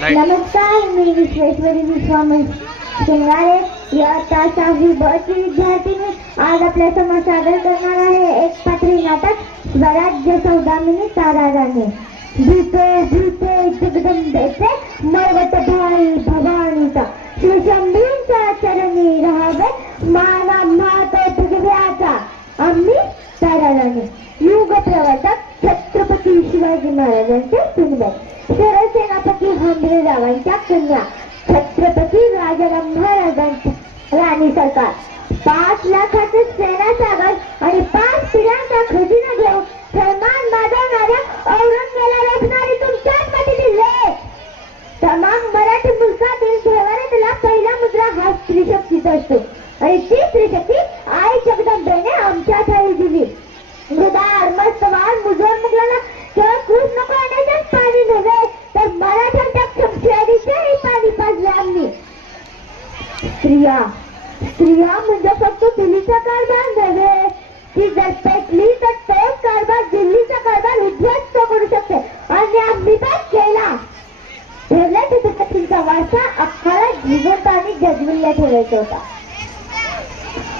नमस्कार, मी विश्वेश्वरी विश्वामित्र शिंगारे इयत्ता 6वी ब ची विद्यार्थिनी आज आपल्या समोर सादर करणार आहे एक पात्री नाटक स्वराज्य सौदामिनी ताराराणी. भूते भूते जगदंबेचे मर्वत भाई भवानीचा श्रीशंभूंच्या चरणी राहावे माना मातो पृथ्व्याचा आम्ही ताराराणी. युग प्रवर्तक छत्रपती शिवाजी महाराजांचे सुनबाई, सरसेनापती हंबीररावांच्या कन्या छत्रपती राजाराम महाराजांची राणी सरकार. 5 लाखाचे सेना सागर आणि 5 पिढ्यांचा खजिना घेऊन सन्मान माजवणाऱ्या औरंगजेबाला रोखणारी तुमच्याच पाठीतील लेख. तमाम मराठी मुलखातील देवाऱ्यातला पहिला मुद्रा हा स्त्री शक्तीचा असतो आणि ती स्त्री शक्ती आई जगदंबेने आमच्या ठाई दिली. मृदार मस्तवान मुजोर मुगलांना केवळ खूप नको आणण्याचेच पाणी नव्हे तर मराठ्यांच्या क्षमशेरीचेही पाणी पाजले आम्ही. स्त्रिया स्त्रिया म्हणजे फक्त दिल्लीचा कारभार नव्हे, ती जर पेटली तर तोच कारभार दिल्लीचा कारभार उद्ध्वस्त करू शकते आणि आम्ही तो केला. ठेवल्या छत्रपतींचा वारसा अख्खाला जिवंत आणि गजविल्ला ठेवायचा होता.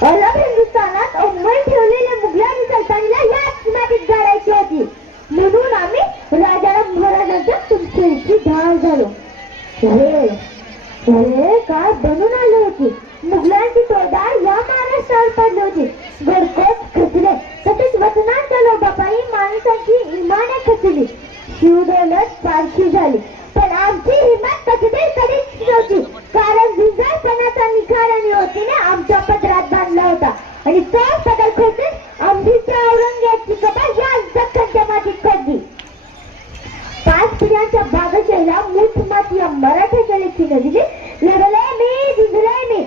अलग हिंदुस्थानात अंमल ठेवलेल्या मुघलानी सल्तानीला याच मातीत गाडायची होती म्हणून आम्ही राजाराम महाराजांच्या तुमची ढाल झालो. हे काय बनून आली होती. मुघलांची तोडदार या महाराष्ट्रावर पडली होती. घरकोच खचले तसेच वचनांच्या लोभापायी माणसांची इमाने खचली. शिवदौलत पारखी झाली पण आमची हिंमत कधीच कधीच नव्हती कारण झिंजाळपणाचा निखार आणि होतीने आमच्या पदरात बांधला होता आणि तो पदर खोचून आंबीच्या औरंगजेबाची कबर या दख्खनच्या मातीत खोदली. 5 पिढ्यांच्या बादशाहीला मूठ माती या मराठ्याच्या लेखीने दिली. लढले मी झिंजले मी